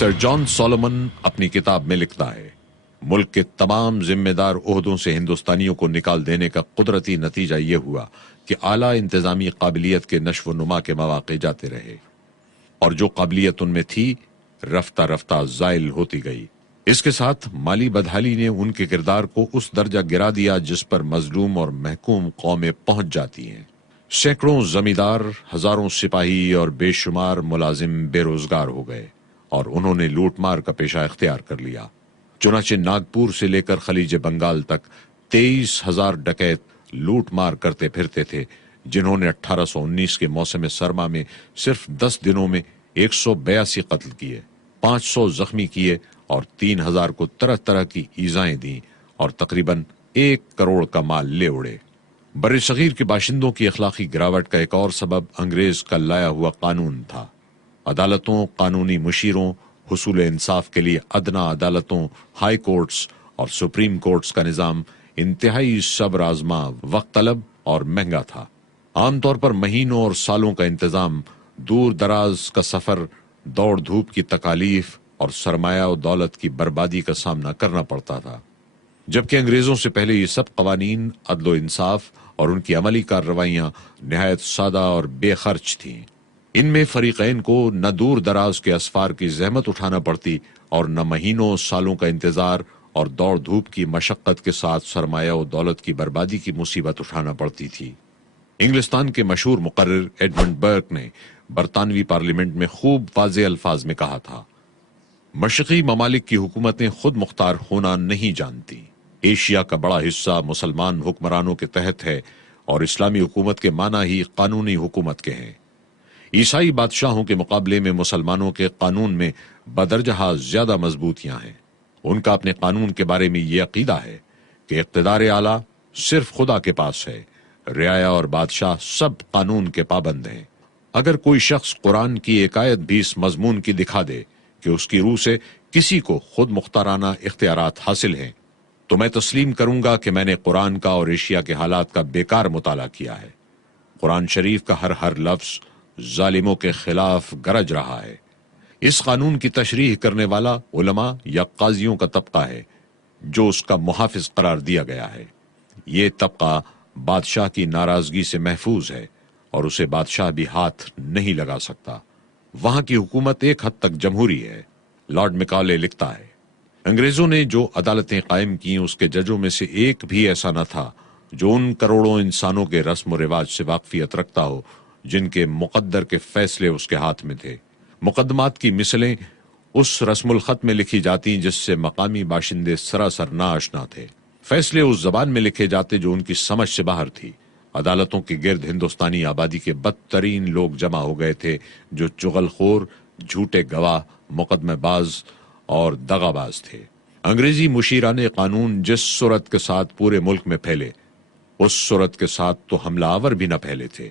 سر جان Solomon اپنی کتاب میں لکھتا ہے، ملک کے تمام ذمہ دار عہدوں سے ہندوستانیوں کو نکال دینے کا قدرتی نتیجہ یہ ہوا کہ اعلیٰ انتظامی قابلیت کے نشو و نما کے مواقع جاتے رہے، اور جو قابلیت ان میں تھی رفتہ رفتہ زائل ہوتی گئی۔ اس کے ساتھ مالی بدحالی نے ان کے کردار کو اس درجہ گرا دیا جس پر مظلوم اور محکوم قومیں پہنچ جاتی ہیں۔ سینکڑوں زمیندار، ہزاروں سپاہی اور بے شمار ملازم بے روزگار ہو گئے، اور انہوں نے لوٹ مار کا پیشہ اختیار کر لیا۔ چنانچہ ناگپور سے لے کر خلیج بنگال تک 23,000 ڈکیت لوٹ مار کرتے پھرتے تھے، جنہوں نے 1819 کے موسم سرما میں صرف 10 دنوں میں 182 قتل کیے، 500 زخمی کیے اور 3,000 کو طرح طرح کی ایذائیں دیں، اور تقریباً 1 کروڑ کا مال لے اڑے۔ بر صغیر کے باشندوں کی اخلاقی گراوٹ کا ایک اور سبب انگریز کا لایا ہوا قانون تھا۔ عدالتوں، قانونی مشیروں، حصول انصاف کے لیے ادنا عدالتوں، ہائی کورٹس اور سپریم کورٹس کا نظام انتہائی صبر آزما، وقت طلب اور مہنگا تھا۔ عام طور پر مہینوں اور سالوں کا انتظام، دور دراز کا سفر، دوڑ دھوپ کی تکالیف اور سرمایہ و دولت کی بربادی کا سامنا کرنا پڑتا تھا، جبکہ انگریزوں سے پہلے یہ سب قوانین، عدل و انصاف اور ان کی عملی کارروائیاں نہایت سادہ اور بے خرچ تھیں۔ ان میں فریقین کو نہ دور دراز کے اسفار کی زحمت اٹھانا پڑتی اور نہ مہینوں سالوں کا انتظار اور دوڑ دھوپ کی مشقت کے ساتھ سرمایہ و دولت کی بربادی کی مصیبت اٹھانا پڑتی تھی۔ انگلستان کے مشہور مقرر ایڈمنڈ برک نے برطانوی پارلیمنٹ میں خوب واضح الفاظ میں کہا تھا، مشرقی ممالک کی حکومتیں خود مختار ہونا نہیں جانتی۔ ایشیا کا بڑا حصہ مسلمان حکمرانوں کے تحت ہے، اور اسلامی حکومت کے معنی ہی قانونی حکومت کے ہیں۔ عیسائی بادشاہوں کے مقابلے میں مسلمانوں کے قانون میں بدرجہ زیادہ مضبوطیاں ہیں۔ ان کا اپنے قانون کے بارے میں یہ عقیدہ ہے کہ اقتدار اعلیٰ صرف خدا کے پاس ہے، رعایا اور بادشاہ سب قانون کے پابند ہیں۔ اگر کوئی شخص قرآن کی ایک آیت بھی اس مضمون کی دکھا دے کہ اس کی روح سے کسی کو خود مختارانہ اختیارات حاصل ہیں، تو میں تسلیم کروں گا کہ میں نے قرآن کا اور ایشیا کے حالات کا بیکار مطالعہ کیا ہے۔ قرآن شریف کا ہر لفظ ظالموں کے خلاف گرج رہا ہے۔ اس قانون کی تشریح کرنے والا علماء یا قاضیوں کا طبقہ ہے جو اس کا محافظ قرار دیا گیا ہے۔ یہ طبقہ بادشاہ کی ناراضگی سے محفوظ ہے، اور اسے بادشاہ بھی ہاتھ نہیں لگا سکتا۔ وہاں کی حکومت ایک حد تک جمہوری ہے۔ لارڈ میکالے لکھتا ہے، انگریزوں نے جو عدالتیں قائم کی اس کے ججوں میں سے ایک بھی ایسا نہ تھا جو ان کروڑوں انسانوں کے رسم و رواج سے واقفیت رکھتا ہو جن کے مقدر کے فیصلے اس کے ہاتھ میں تھے۔ مقدمات کی مثلیں اس رسم الخط میں لکھی جاتی جس سے مقامی باشندے سراسر ناآشنا تھے۔ فیصلے اس زبان میں لکھے جاتے جو ان کی سمجھ سے باہر تھی۔ عدالتوں کے گرد ہندوستانی آبادی کے بدترین لوگ جمع ہو گئے تھے جو چغل خور، جھوٹے گواہ، مقدمہ باز اور دغا باز تھے۔ انگریزی مشیران قانون جس صورت کے ساتھ پورے ملک میں پھیلے، اس صورت کے ساتھ تو حملہ آور بھی نہ پھیلے تھے۔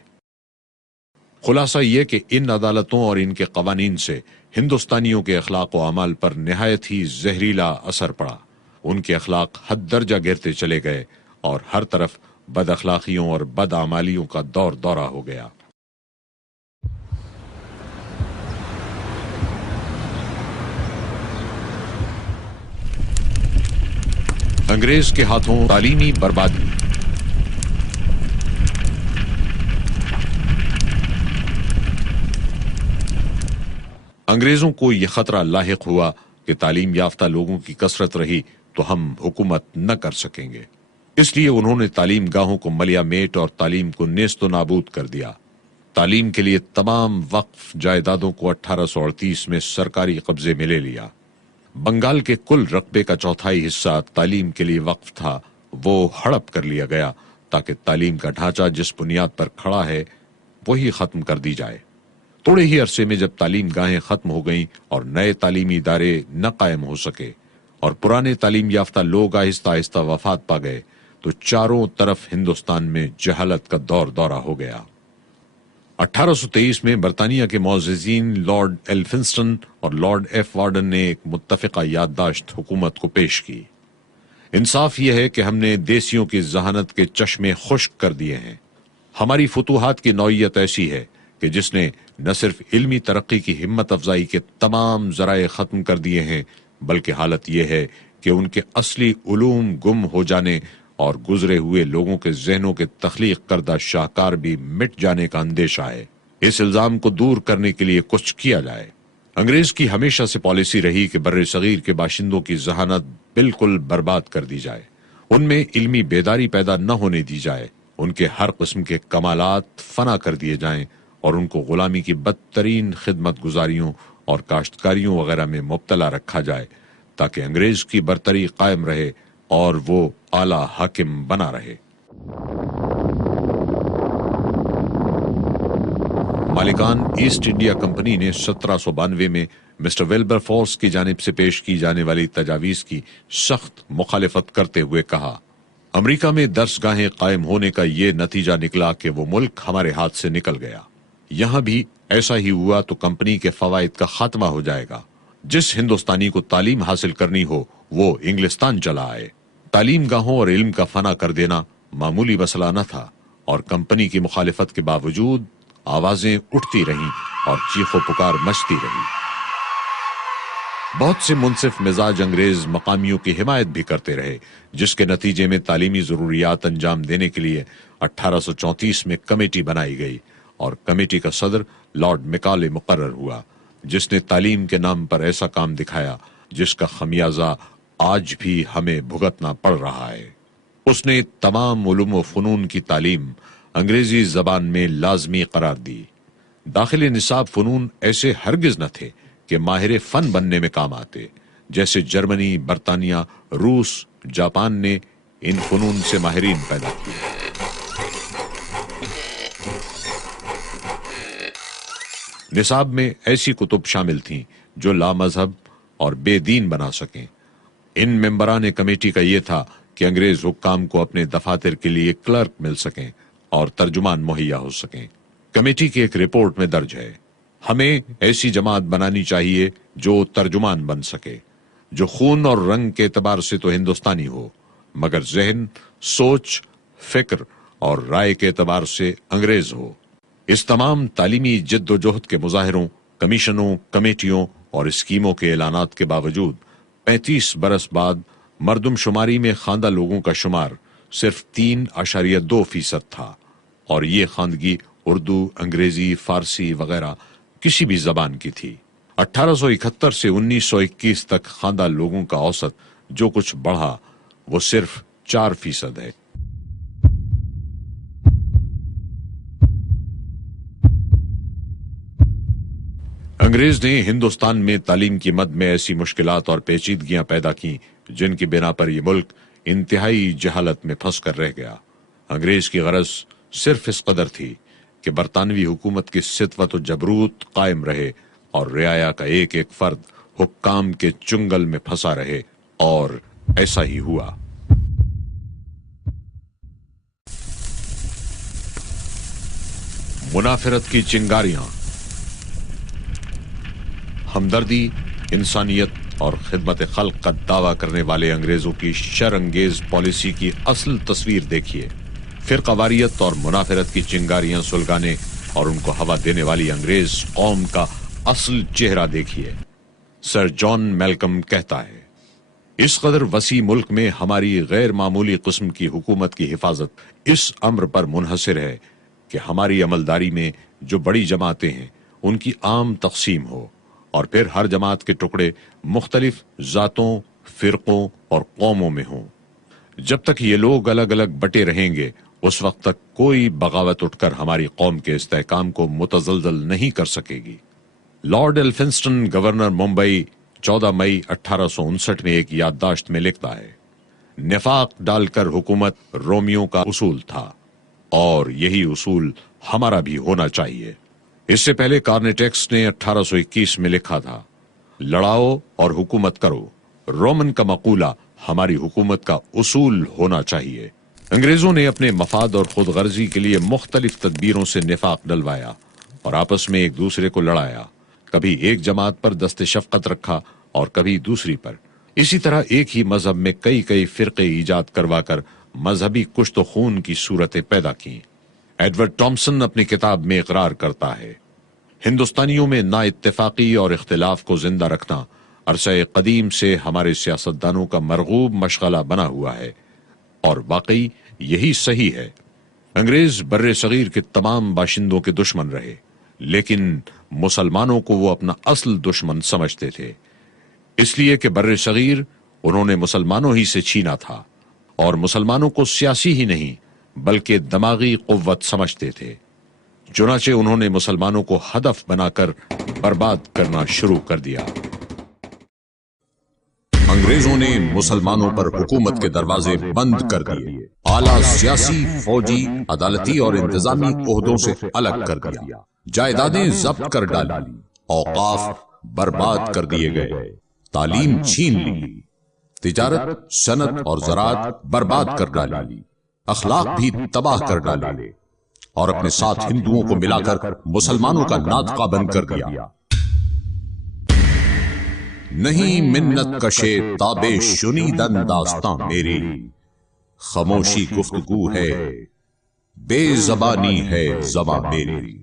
خلاصہ یہ کہ ان عدالتوں اور ان کے قوانین سے ہندوستانیوں کے اخلاق و اعمال پر نہایت ہی زہریلا اثر پڑا۔ ان کے اخلاق حد درجہ گرتے چلے گئے اور ہر طرف بد اخلاقیوں اور بد اعمالیوں کا دور دورہ ہو گیا۔ انگریز کے ہاتھوں تعلیمی بربادی۔ انگریزوں کو یہ خطرہ لاحق ہوا کہ تعلیم یافتہ لوگوں کی کثرت رہی تو ہم حکومت نہ کر سکیں گے۔ اس لیے انہوں نے تعلیم گاہوں کو ملیا میٹ اور تعلیم کو نیست و نابود کر دیا۔ تعلیم کے لیے تمام وقف جائیدادوں کو 1838 میں سرکاری قبضے میں لے لیا۔ بنگال کے کل رقبے کا 1/4 حصہ تعلیم کے لیے وقف تھا، وہ ہڑپ کر لیا گیا تاکہ تعلیم کا ڈھانچہ جس بنیاد پر کھڑا ہے وہی ختم کر دی جائے۔ تھوڑے ہی عرصے میں جب تعلیم گاہیں ختم ہو گئیں اور نئے تعلیمی ادارے نہ قائم ہو سکے اور پرانے تعلیم یافتہ لوگ آہستہ آہستہ وفات پا گئے تو چاروں طرف ہندوستان میں جہالت کا دور دورہ ہو گیا۔ 1823 میں برطانیہ کے معززین لارڈ ایلفنسٹن اور لارڈ ایف وارڈن نے ایک متفقہ یادداشت حکومت کو پیش کی۔ انصاف یہ ہے کہ ہم نے دیسیوں کی ذہانت کے چشمے خشک کر دیے ہیں۔ ہماری فتوحات کی نوعیت ایسی ہے کہ جس نے نہ صرف علمی ترقی کی ہمت افزائی کے تمام ذرائع ختم کر دیے ہیں، بلکہ حالت یہ ہے کہ ان کے اصلی علوم گم ہو جانے اور گزرے ہوئے لوگوں کے ذہنوں کے تخلیق کردہ شاہکار بھی مٹ جانے کا اندیشہ ہے۔ اس الزام کو دور کرنے کے لیے کچھ کیا جائے۔ انگریز کی ہمیشہ سے پالیسی رہی کہ بر صغیر کے باشندوں کی ذہانت بالکل برباد کر دی جائے، ان میں علمی بیداری پیدا نہ ہونے دی جائے، ان کے ہر قسم کے کمالات فنا کر دیے جائیں اور ان کو غلامی کی بدترین خدمت گزاریوں اور کاشتکاریوں وغیرہ میں مبتلا رکھا جائے، تاکہ انگریز کی برتری قائم رہے اور وہ اعلی حاکم بنا رہے۔ مالکان ایسٹ انڈیا کمپنی نے 1792 میں مسٹر ویلبر فورس کی جانب سے پیش کی جانے والی تجاویز کی سخت مخالفت کرتے ہوئے کہا، امریکہ میں درس گاہیں قائم ہونے کا یہ نتیجہ نکلا کہ وہ ملک ہمارے ہاتھ سے نکل گیا۔ یہاں بھی ایسا ہی ہوا تو کمپنی کے فوائد کا خاتمہ ہو جائے گا۔ جس ہندوستانی کو تعلیم حاصل کرنی ہو وہ انگلستان چلا آئے۔ تعلیم گاہوں اور علم کا فنا کر دینا معمولی مسئلہ نہ تھا، اور کمپنی کی مخالفت کے باوجود آوازیں اٹھتی رہیں اور چیخ و پکار مچتی رہی۔ بہت سے منصف مزاج انگریز مقامیوں کی حمایت بھی کرتے رہے، جس کے نتیجے میں تعلیمی ضروریات انجام دینے کے لیے 1834 میں کمیٹی بنائی گئی، اور کمیٹی کا صدر لارڈ مکالے مقرر ہوا، جس نے تعلیم کے نام پر ایسا کام دکھایا جس کا خمیازہ آج بھی ہمیں بھگتنا پڑ رہا ہے۔ اس نے تمام علوم و فنون کی تعلیم انگریزی زبان میں لازمی قرار دی۔ داخل نصاب فنون ایسے ہرگز نہ تھے کہ ماہر فن بننے میں کام آتے، جیسے جرمنی، برطانیہ، روس، جاپان نے ان فنون سے ماہرین پیدا کیے۔ نصاب میں ایسی کتب شامل تھیں جو لامذہب اور بے دین بنا سکیں۔ ان ممبران کمیٹی کا یہ تھا کہ انگریز حکام کو اپنے دفاتر کے لیے کلرک مل سکیں اور ترجمان مہیا ہو سکیں۔ کمیٹی کی ایک رپورٹ میں درج ہے، ہمیں ایسی جماعت بنانی چاہیے جو ترجمان بن سکے، جو خون اور رنگ کے اعتبار سے تو ہندوستانی ہو، مگر ذہن، سوچ، فکر اور رائے کے اعتبار سے انگریز ہو۔ اس تمام تعلیمی جد و جہد کے مظاہروں، کمیشنوں، کمیٹیوں اور اسکیموں کے اعلانات کے باوجود 35 برس بعد مردم شماری میں خواندہ لوگوں کا شمار صرف 3.2% تھا، اور یہ خواندگی اردو، انگریزی، فارسی وغیرہ کسی بھی زبان کی تھی۔ 1871 سے 1921 تک خواندہ لوگوں کا اوسط جو کچھ بڑھا وہ صرف 4% ہے۔ انگریز نے ہندوستان میں تعلیم کی مد میں ایسی مشکلات اور پیچیدگیاں پیدا کی جن کی بنا پر یہ ملک انتہائی جہالت میں پھنس کر رہ گیا۔ انگریز کی غرض صرف اس قدر تھی کہ برطانوی حکومت کی سطوت و جبروت قائم رہے اور رعایا کا ایک ایک فرد حکام کے چنگل میں پھنسا رہے، اور ایسا ہی ہوا۔ منافرت کی چنگاریاں، ہمدردی، انسانیت اور خدمت خلق کا دعویٰ کرنے والے انگریزوں کی شر انگیز پالیسی کی اصل تصویر دیکھیے۔ فرقہ واریت اور منافرت کی چنگاریاں سلگانے اور ان کو ہوا دینے والی انگریز قوم کا اصل چہرہ دیکھیے۔ سر جان میلکم کہتا ہے، اس قدر وسیع ملک میں ہماری غیر معمولی قسم کی حکومت کی حفاظت اس امر پر منحصر ہے کہ ہماری عملداری میں جو بڑی جماعتیں ہیں ان کی عام تقسیم ہو، اور پھر ہر جماعت کے ٹکڑے مختلف ذاتوں، فرقوں اور قوموں میں ہوں۔ جب تک یہ لوگ الگ الگ بٹے رہیں گے اس وقت تک کوئی بغاوت اٹھ کر ہماری قوم کے استحکام کو متزلزل نہیں کر سکے گی۔ لارڈ ایلفنسٹن، گورنر ممبئی، 14 مئی 1859 میں ایک یادداشت میں لکھتا ہے، نفاق ڈال کر حکومت رومیوں کا اصول تھا، اور یہی اصول ہمارا بھی ہونا چاہیے۔ اس سے پہلے کارنیٹیکس نے 1821 میں لکھا تھا، لڑاؤ اور حکومت کرو، رومن کا مقولہ ہماری حکومت کا اصول ہونا چاہیے۔ انگریزوں نے اپنے مفاد اور خود غرضی کے لیے مختلف تدبیروں سے نفاق ڈلوایا اور آپس میں ایک دوسرے کو لڑایا، کبھی ایک جماعت پر دست شفقت رکھا اور کبھی دوسری پر۔ اسی طرح ایک ہی مذہب میں کئی فرقے ایجاد کروا کر مذہبی کشت و خون کی صورتیں پیدا کیں۔ ایڈورڈ ٹامسن اپنی کتاب میں اقرار کرتا ہے، ہندوستانیوں میں نا اتفاقی اور اختلاف کو زندہ رکھنا عرصہ قدیم سے ہمارے سیاستدانوں کا مرغوب مشغلہ بنا ہوا ہے، اور واقعی یہی صحیح ہے۔ انگریز بر صغیر کے تمام باشندوں کے دشمن رہے، لیکن مسلمانوں کو وہ اپنا اصل دشمن سمجھتے تھے، اس لیے کہ بر صغیر انہوں نے مسلمانوں ہی سے چھینا تھا، اور مسلمانوں کو سیاسی ہی نہیں بلکہ دماغی قوت سمجھتے تھے۔ چنانچہ انہوں نے مسلمانوں کو ہدف بنا کر برباد کرنا شروع کر دیا۔ انگریزوں نے مسلمانوں پر حکومت کے دروازے بند کر دیے، اعلیٰ سیاسی، فوجی، عدالتی اور انتظامی عہدوں سے الگ کر دیا، جائیدادیں ضبط کر ڈالی، اوقاف برباد کر دیے گئے، تعلیم چھین لی، تجارت، صنعت اور زراعت برباد کر ڈالی، اخلاق بھی تباہ کر ڈالے، اور اپنے ساتھ ہندوؤں کو ملا کر مسلمانوں کا ناطقہ بند کر دیا۔ نہیں منت کشے تابے شنیدن داستان میری، خاموشی گفتگو ہے، بے زبانی ہے زباں میری۔